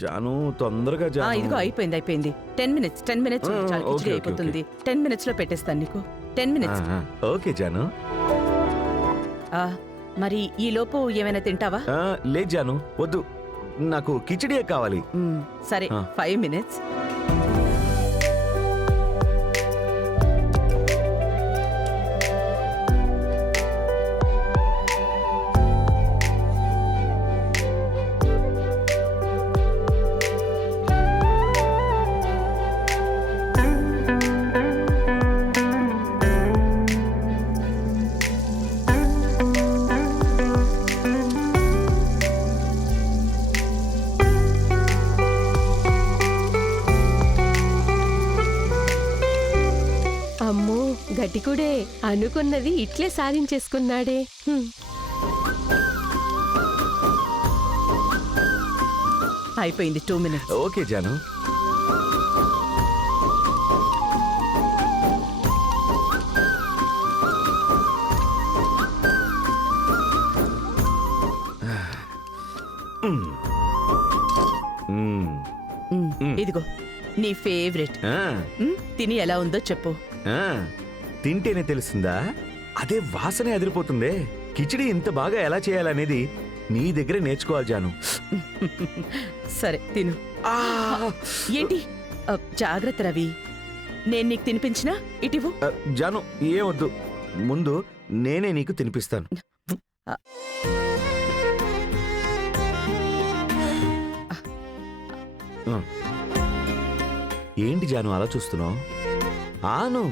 జాను తొందరగా జాను. ఇదిగో అయిపోయింది 10 మినిట్స్ చాలు, కిచిడి అయిపోతుంది. 10 మినిట్స్ లో పెట్టేస్తాను నీకు. 10 మినిట్స్. ఓకే జాను. మరి ఈ లోపు ఏమైనా తింటావా? లేదు జాను, వద్దు, నాకు కిచిడియే కావాలి. సరే 5 మినిట్స్. అమ్మో గట్టికుడే, అనుకున్నది ఇట్లే సాధించేసుకున్నాడే. అయిపోయింది 2 మినిట్స్. ఓకే జాను. ఇదిగో నీ ఫేవరెట్. తిని ఎలా ఉందో చెప్పు. తింటేనే తెలుస్తుందా? అదే వాసనే అదిరిపోతుందే. కిచిడి ఇంత బాగా ఎలా చేయాలనేది నీ దగ్గరే నేర్చుకోవాలి జాను. సరే తిను. ఏంటి? జాగ్రత్త రవి, నేను నీకు తినిపించినా ఇటివు. జాను ఏమొద్దు, ముందు నేనే నీకు తినిపిస్తాను. ఏంటి జాను అలా చూస్తున్నావు? ఆను,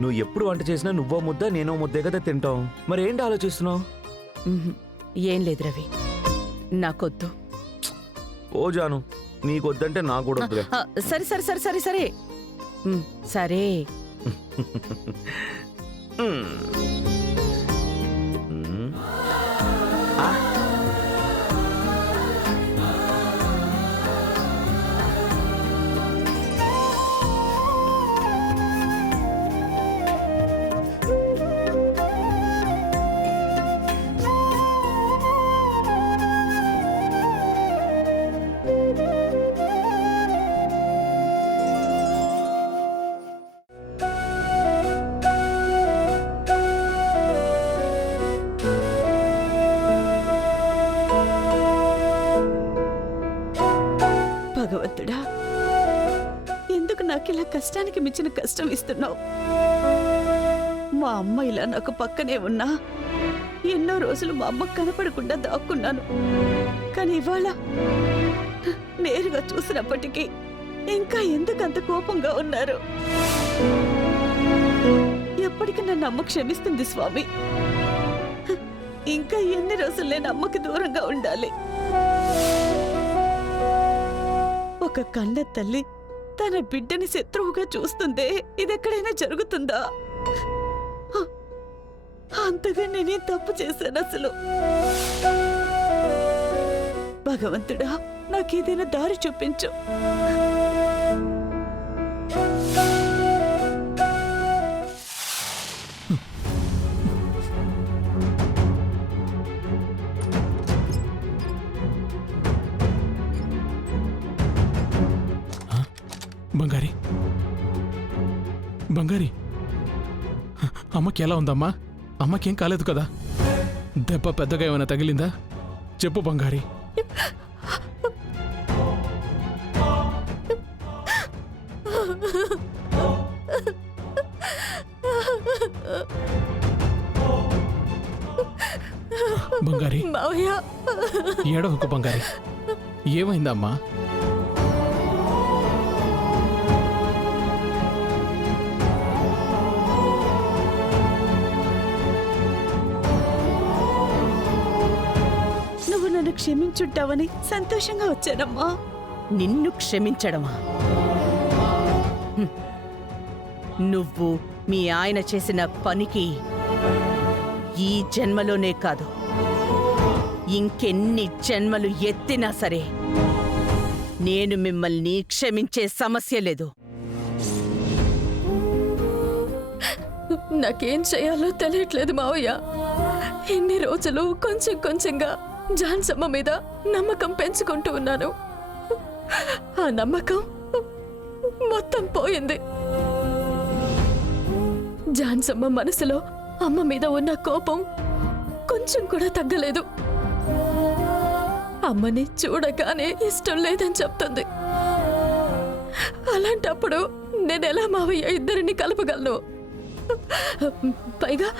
నువ్వు ఎప్పుడు వంట చేసినా నువ్వో ముద్ద నేనో ముద్దే కదా తింటాం. మరి ఏంటి ఆలోచిస్తున్నావు? ఏం లేదు రవి, నాకొద్దు. ఓ జాను, నీకొద్దంటే నాకు కూడా వద్దులే. సరే సరే సరే సరే సరే సరే. భగవంతుడా, ఎందుకు నాకు ఇలా కష్టానికి మించిన కష్టం ఇస్తున్నావు? మా అమ్మ ఇలా నాకు పక్కనే ఉన్నా ఎన్నో రోజులు మా అమ్మ కనపడకుండా దాక్కున్నాను. కానీ ఇవాళ నేరుగా చూసినప్పటికీ ఇంకా ఎందుకంత కోపంగా ఉన్నారు? ఎప్పటికీ నన్ను అమ్మ క్షమిస్తుంది స్వామి. ఇంకా ఎన్ని రోజులు నేను అమ్మకి దూరంగా ఉండాలి? ఒక కన్న తల్లి తన బిడ్డని శత్రువుగా చూస్తుందే, ఇదెక్కడైనా జరుగుతుందా? అంతగా నేనే తప్పు చేశాను అసలు. భగవంతుడా, నాకేదైనా దారి చూపించు. బంగారి, బంగారి, అమ్మకి ఎలా ఉందమ్మా? అమ్మకేం కాలేదు కదా? దెబ్బ పెద్దగా ఏమైనా తగిలిందా? చెప్పు బంగారి. బంగారి, ఏడవకు బంగారి, ఏమైందమ్మా? క్షమించుంటావని సంతోషంగా వచ్చానమ్మా. నిన్ను క్షమించడమా? నువ్వు మీ ఆయన చేసిన పనికి ఈ జన్మలోనే కాదు, ఇంకెన్ని జన్మలు ఎత్తినా సరే నేను మిమ్మల్ని క్షమించే సమస్య లేదు. నాకేం చేయాలో తెలియట్లేదు మావయ్య. ఇన్ని రోజులు కొంచెం కొంచెంగా ఝాన్సమ్మ మీద నమ్మకం పెంచుకుంటూ ఉన్నాను. ఆ నమ్మకం మొత్తం పోయింది. ఝాన్సమ్మ మనసులో అమ్మ మీద ఉన్న కోపం కొంచెం కూడా తగ్గలేదు. అమ్మని చూడగానే ఇష్టం లేదని చెప్తుంది. అలాంటప్పుడు నేనెలా మావయ్య ఇద్దరిని కలపగలను? పైగా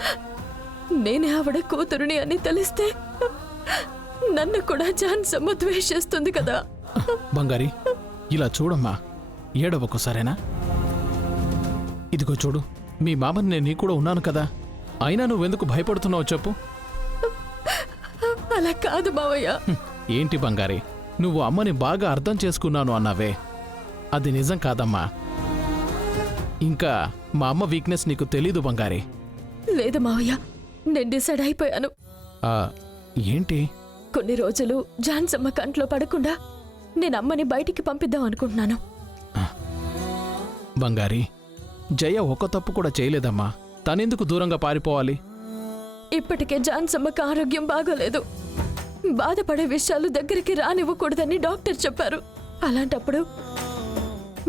నేనే ఆవిడ కూతురుని అని తెలిస్తే నన్ను కూడా ఝాన్సమ్మ ద్వేషిస్తుంది కదా. బంగారి, ఇలా చూడమ్మా, ఏడవకు సరేనా? ఇదిగో చూడు, మీ మామని నేను నీ కూడా ఉన్నాను కదా, అయినా నువ్వెందుకు భయపడుతున్నావు చెప్పు? అలా కాదు మావయ్య. ఏంటి బంగారి, నువ్వు అమ్మని బాగా అర్థం చేసుకున్నాను అన్నావే, అది నిజం కాదమ్మా. ఇంకా మా అమ్మ వీక్నెస్ నీకు తెలీదు బంగారి. లేదు మావయ్య, నేను డిసైడ్ అయిపోయాను. ఆ, ఏంటి? కొన్ని రోజులు ఝాన్సమ్మ కంట్లో పడకుండా నేను అమ్మని బయటికి పంపిద్దాం అనుకుంటున్నాను. బంగారి, జయ ఒక తప్పు కూడా చేయలేదమ్మా, తనెందుకు దూరంగా పారిపోవాలి? ఇప్పటికే ఝాన్సమ్మకి ఆరోగ్యం బాగోలేదు. బాధపడే విషయాలు దగ్గరికి రానివ్వకూడదని డాక్టర్ చెప్పారు. అలాంటప్పుడు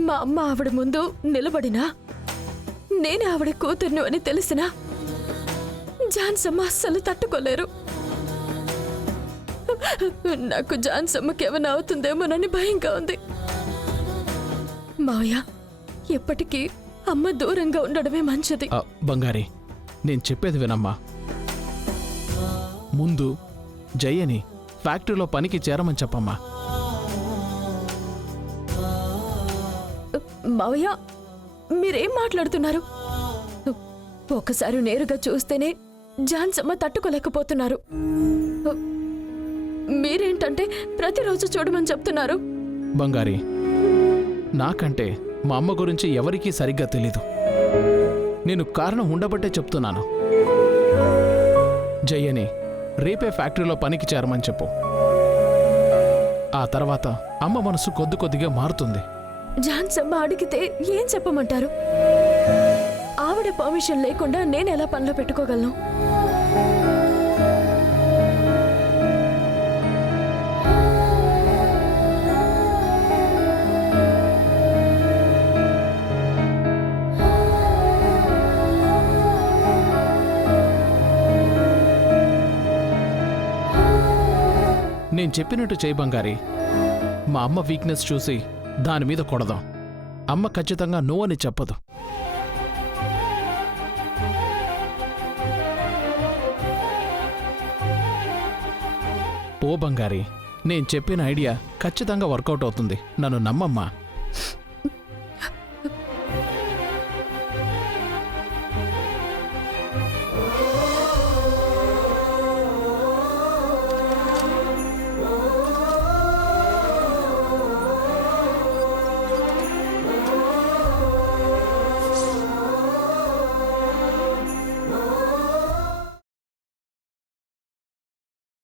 మా అమ్మ ఆవిడ ముందు నిలబడినా, నేనే ఆవిడ కూతుర్ను అని తెలిసినా ఝాన్సమ్మ అస్సలు తట్టుకోలేరు. నాకు ఝాన్సమ్మకి ఏమైనా అవుతుందేమోనని భయంగా ఉంది. మావయ్య, ఎప్పటికీ అమ్మ దూరంగా ఉండడమే మంచిది. బంగారి, నేను చెప్పేది వినమ్మా. ముందు జయని ఫ్యాక్టరీలో పనికి చేరమని చెప్పమ్మా. మావయ్య, మీరేం మాట్లాడుతున్నారు? ఒకసారి నేరుగా చూస్తేనే ఝాన్సమ్మ తట్టుకోలేకపోతున్నారు. మీరేంటంటే ప్రతిరోజు చూడమని చెప్తున్నారు. బంగారి, నాకంటే మా అమ్మ గురించి ఎవరికీ సరిగ్గా తెలీదు. నేను కారణం ఉండబట్టే చెప్తున్నాను. జయని రేపే ఫ్యాక్టరీలో పనికి చేరమని చెప్పు. ఆ తర్వాత అమ్మ మనసు కొద్ది కొద్దిగా మారుతుంది. ఝాన్సమ్మ అడిగితే ఏం చెప్పమంటారు? ఆవిడ పర్మిషన్ లేకుండా నేనెలా పనిలో పెట్టుకోగలను? నేను చెప్పినట్టు చేయి బంగారి. మా అమ్మ వీక్నెస్ చూసి దాని మీద కొడదాం. అమ్మ ఖచ్చితంగా నో అని చెప్పదు. ఓ బంగారి, నేను చెప్పిన ఐడియా ఖచ్చితంగా వర్కౌట్ అవుతుంది. నన్ను నమ్మమ్మా.